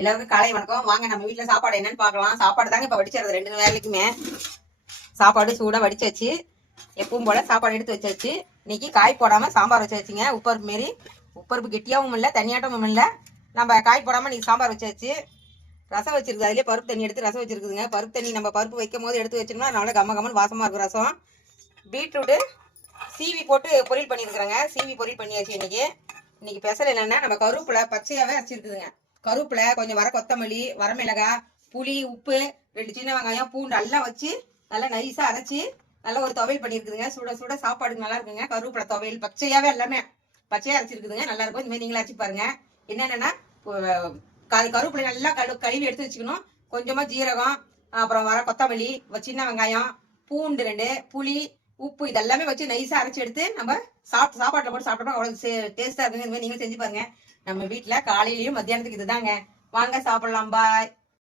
எல்லாருக்கும் காலை வணக்கம். வாங்க நம்ம வீட்டுல சாப்பாடு என்னன்னு பாக்கலாம். சாப்பாடு தாங்க இப்ப வடிச்சறது 2 வேலைக்குமே. சாப்பாடு சூடா வடிச்சாச்சு. எப்பவும் போல சாப்பாடு எடுத்து வச்சாச்சு. இன்னைக்கு காய் போடாம சாம்பார் வச்சாச்சுங்க. உப்பருப்பு மாரி. உப்பருப்பு கெட்டியாவும் இல்ல தனியாட்டமும் இல்ல. நம்ம காய் போடாம இன்னைக்கு சாம்பார் வச்சாச்சு. ரசம் வச்சிருக்கு. அதுலயே பருப்பு தண்ணி எடுத்து ரசம் வச்சிருக்குதுங்க. பருப்பு தண்ணி நம்ம பருப்பு வைக்கும் போது எடுத்து வச்சோம்னா நல்லா கம்ம வாசமா இருக்கும் ரசம். பீட்ரூட்டு சீவி போட்டு பொரியல் பண்ணியிருக்கிறேங்க. சீவி பொரியல் பண்ணியாச்சு. இன்னைக்கு ஸ்பெஷல் என்னன்னா நம்ம கருவேப்பிலை பச்சையாவே அரைச்சிருக்குதுங்க. கருவேப்பிலை, கொஞ்சம் வர கொத்தமல்லி, வரமிளகாய், புளி, உப்பு, 2 சின்ன வெங்காயம், பூண்டு எல்லாம் வச்சு நல்லா நைஸா அரைச்சி நல்லா ஒரு துவையல் பண்ணியிருக்குதுங்க. சுட சுட சாப்பாடுக்கு நல்லா இருக்குங்க. கருவேப்பிலை துவையல் பச்சையாவே எல்லாமே பச்சையா அரைச்சிருக்குதுங்க. நல்லா இருக்கும். இந்த மாதிரி நீங்களும் அரைச்சி பாருங்க. என்னென்னா கருவேப்பிலை நல்லா கழுவி எடுத்து வச்சுக்கணும். கொஞ்சமா ஜீரகம், அப்புறம் வர கொத்தமல்லி, சின்ன வெங்காயம், பூண்டு 2, புளி, உப்பு இதெல்லாமே வச்சு நைஸா அரைச்சி எடுத்து நம்ம சாப்பாட்டுல போட்டு சாப்பிட்டோம்னா அவ்வளவு டேஸ்டா இருக்குங்க. இந்த மாதிரி நீங்களும் செஞ்சு பாருங்க. நம்ம வீட்டுல காலையிலயும் மத்தியானத்துக்கு இதுதாங்க. வாங்க சாப்பிடலாம். பாய்.